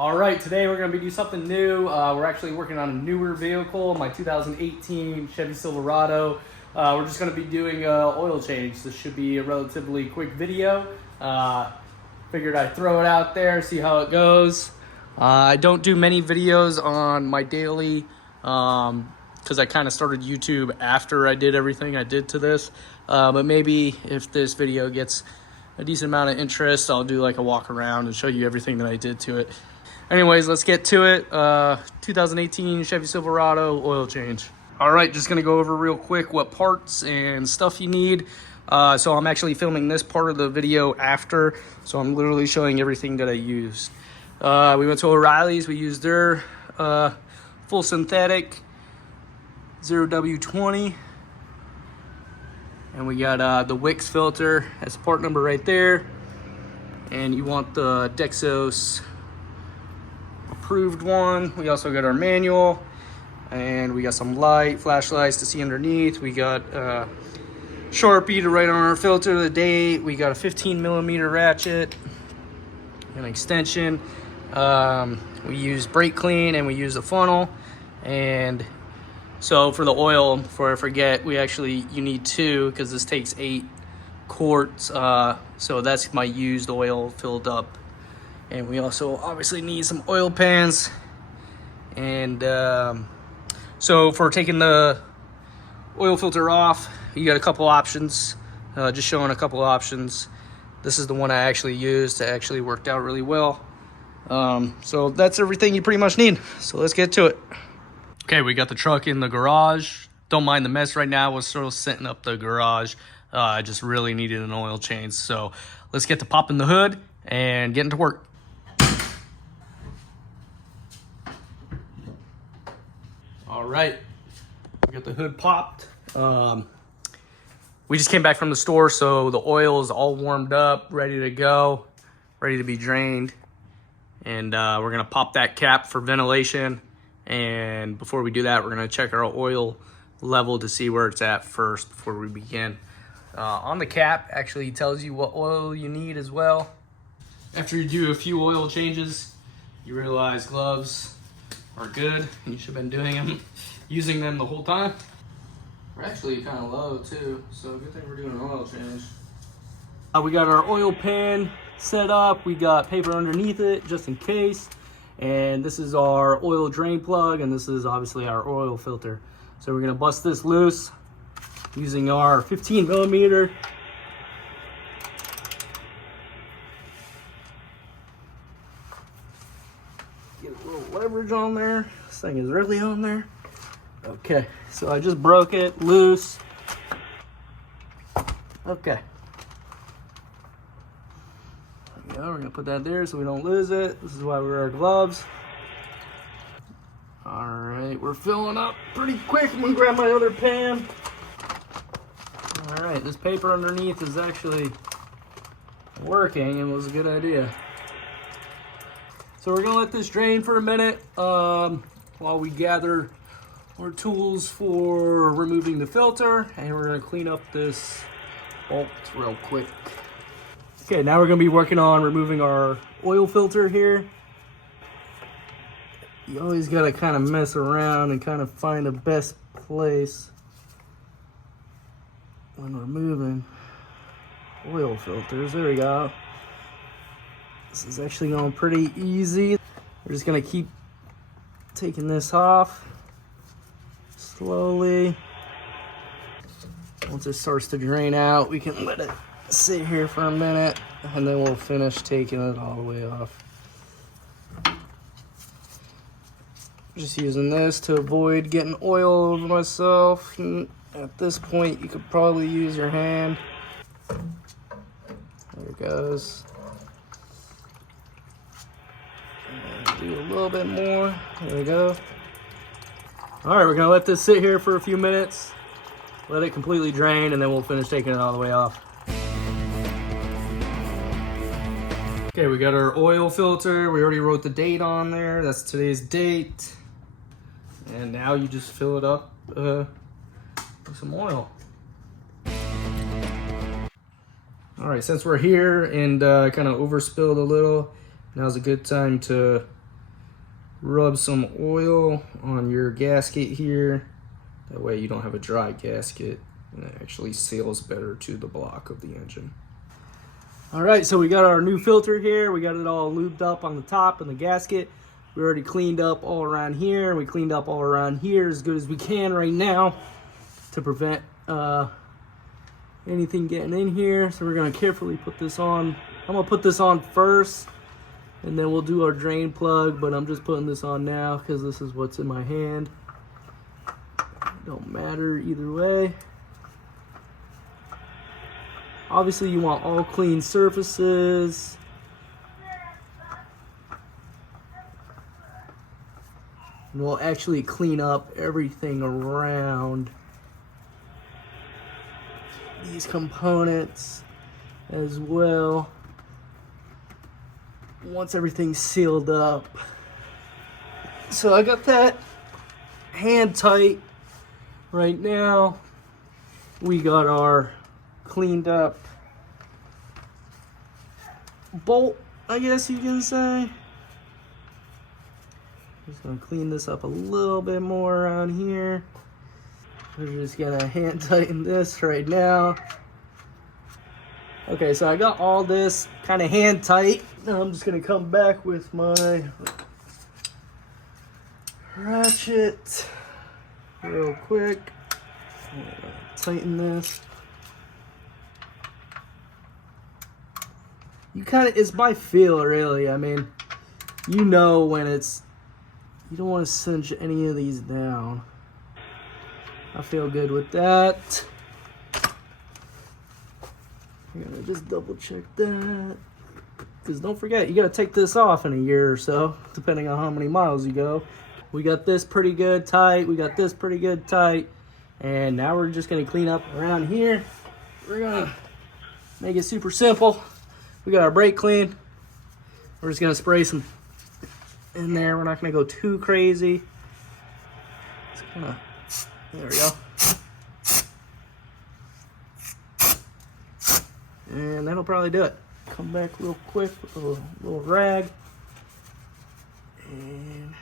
All right, today we're going to be doing something new. We're actually working on a newer vehicle, my 2018 Chevy Silverado. We're just going to be doing oil change. This should be a relatively quick video. Figured I'd throw it out there, see how it goes. I don't do many videos on my daily because I kind of started YouTube after I did everything I did to this. But maybe if this video gets a decent amount of interest, I'll do like a walk around and show you everything that I did to it. Anyways, let's get to it. 2018 Chevy Silverado oil change. All right, just gonna go over real quick what parts and stuff you need. So I'm actually filming this part of the video after, so I'm literally showing everything that I used. We went to O'Reilly's, we used their full synthetic 0W20. And we got the Wix filter, that's part number right there. And you want the Dexos approved one. We also got our manual, and we got some flashlights to see underneath. We got Sharpie to write on our filter, the date. We got a 15mm ratchet, an extension. We use brake clean, and we use a funnel. And so for the oil, before I forget, you need 2 because this takes 8 quarts. So that's my used oil filled up. And we also obviously need some oil pans. And so for taking the oil filter off, you got a couple options. Just showing a couple options. This is the one I actually used. It actually worked out really well. So that's everything you pretty much need. So let's get to it. Okay, we got the truck in the garage. Don't mind the mess right now. We're still setting up the garage. I just really needed an oil change. So let's get to popping the hood and getting to work. All right, we got the hood popped. We just came back from the store, so the oil is all warmed up, ready to go, ready to be drained. And we're gonna pop that cap for ventilation. And before we do that, we're gonna check our oil level to see where it's at first before we begin. On the cap, actually tells you what oil you need as well. After you do a few oil changes, you realize gloves are good. You should have been using them the whole time. We're actually kind of low too, so good thing we're doing an oil change. We got our oil pan set up. We got paper underneath it just in case. And this is our oil drain plug, and this is obviously our oil filter. So we're gonna bust this loose using our 15mm. Get a little leverage on there. This thing is really on there. Okay, so I just broke it loose. Okay. There we go. We're gonna put that there so we don't lose it. This is why we wear our gloves. All right, we're filling up pretty quick. I'm gonna grab my other pan. All right, this paper underneath is actually working and was a good idea. So we're gonna let this drain for a minute while we gather our tools for removing the filter, and we're gonna clean up this bolt real quick. Okay, now we're gonna be working on removing our oil filter here. You always gotta kind of mess around and kind of find the best place when removing oil filters. There we go. This is actually going pretty easy. We're just gonna keep taking this off slowly. Once it starts to drain out, we can let it sit here for a minute, and then we'll finish taking it all the way off. Just using this to avoid getting oil over myself. And at this point, you could probably use your hand. There it goes. And do a little bit more. There we go. All right, we're gonna let this sit here for a few minutes, let it completely drain, and then we'll finish taking it all the way off. Okay, we got our oil filter. We already wrote the date on there. That's today's date. And now you just fill it up with some oil. All right, since we're here and kind of overspilled a little, now's a good time to rub some oil on your gasket here. That way you don't have a dry gasket, and it actually seals better to the block of the engine. All right, so we got our new filter here. We got it all lubed up on the top and the gasket. We already cleaned up all around here. We cleaned up all around here as good as we can right now to prevent anything getting in here. So we're gonna carefully put this on. I'm gonna put this on first, and then we'll do our drain plug, but I'm just putting this on now because this is what's in my hand. Don't matter either way. Obviously you want all clean surfaces. And we'll actually clean up everything around these components as well once everything's sealed up. So I got that hand tight right now. We got our cleaned up bolt, I guess you can say. Just gonna clean this up a little bit more around here. We're just gonna hand tighten this right now. Okay, so I got all this kind of hand tight. Now I'm just gonna come back with my ratchet real quick. Tighten this. You kind of, it's by feel really. I mean, you know when it's, you don't want to cinch any of these down. I feel good with that. I'm gonna just double check that. Because don't forget, you gotta take this off in a year or so, depending on how many miles you go. We got this pretty good tight. We got this pretty good tight. And now we're just gonna clean up around here. We're gonna make it super simple. We got our brake clean. We're just gonna spray some in there. We're not gonna go too crazy. It's kinda, there we go. And that'll probably do it. Come back real quick with a little rag. And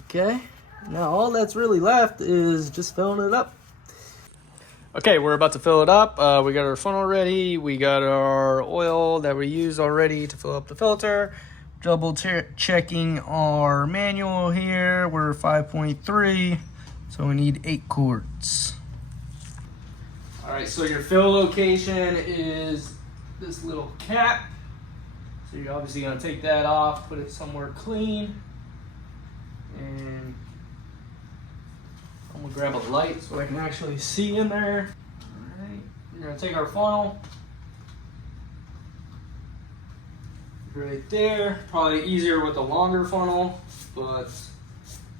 okay, now all that's really left is just filling it up. Okay, we're about to fill it up. We got our funnel ready. We got our oil that we used already to fill up the filter. Double checking our manual here. We're 5.3, so we need 8 quarts. All right, so your fill location is this little cap. So you're obviously gonna take that off, put it somewhere clean. And I'm gonna grab a light so I can actually see in there. All right, we're gonna take our funnel. Right there, probably easier with a longer funnel, but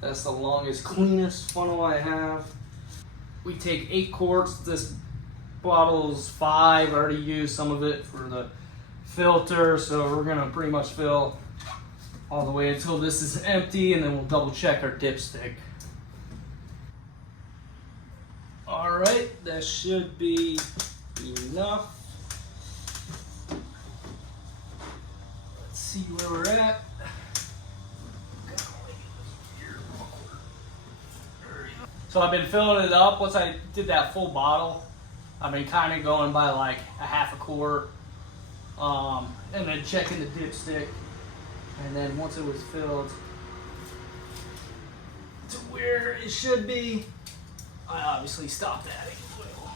that's the longest, cleanest funnel I have. We take 8 quarts. This bottle's 5. I already used some of it for the filter, so we're gonna pretty much fill all the way until this is empty, and then we'll double check our dipstick. All right, that should be enough. Let's see where we're at. So I've been filling it up. Once I did that full bottle, I've been kind of going by like a half a quart, and then checking the dipstick. And then once it was filled to where it should be, I obviously stopped adding oil.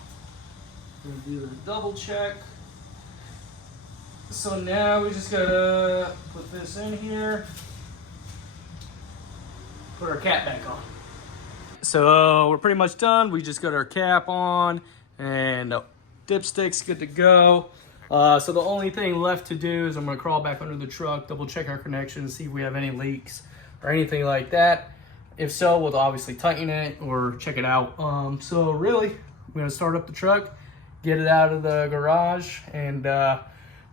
I'm gonna do the double check. So now we just gotta put this in here, put our cap back on. So we're pretty much done. We just got our cap on and dipstick's good to go. So the only thing left to do is I'm gonna crawl back under the truck, double check our connections, see if we have any leaks or anything like that. If so, we'll obviously tighten it or check it out. So really, we're gonna start up the truck, get it out of the garage, and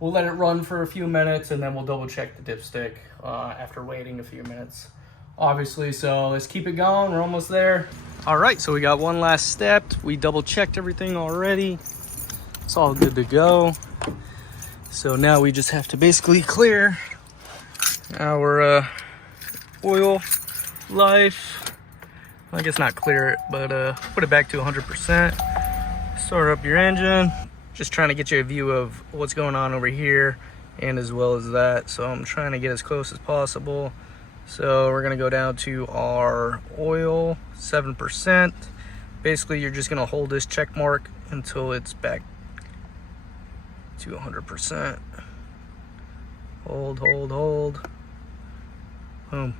we'll let it run for a few minutes, and then we'll double check the dipstick after waiting a few minutes, obviously. So let's keep it going. We're almost there. All right, so we got one last step. We double checked everything already. It's all good to go. So now we just have to basically clear our oil life. I guess not clear it, but put it back to 100%. Start up your engine. Just trying to get you a view of what's going on over here and as well as that. So I'm trying to get as close as possible. So we're gonna go down to our oil, 7%. Basically, you're just gonna hold this check mark until it's back to 100%. Hold, hold, hold. Boom.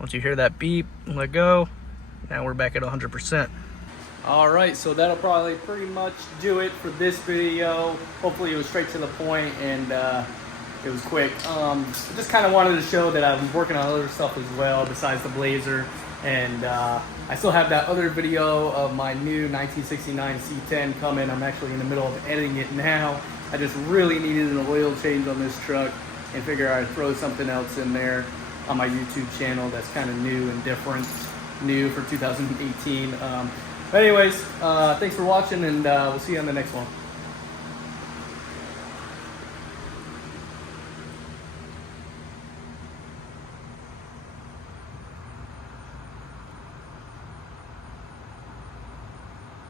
Once you hear that beep, let go. Now we're back at 100%. All right, so that'll probably pretty much do it for this video. Hopefully it was straight to the point and it was quick. I just kind of wanted to show that I was working on other stuff as well besides the Blazer. And I still have that other video of my new 1969 C10 coming. I'm actually in the middle of editing it now. I just really needed an oil change on this truck and figure I'd throw something else in there on my YouTube channel that's kind of new and different, new for 2018. But anyways, thanks for watching, and we'll see you on the next one.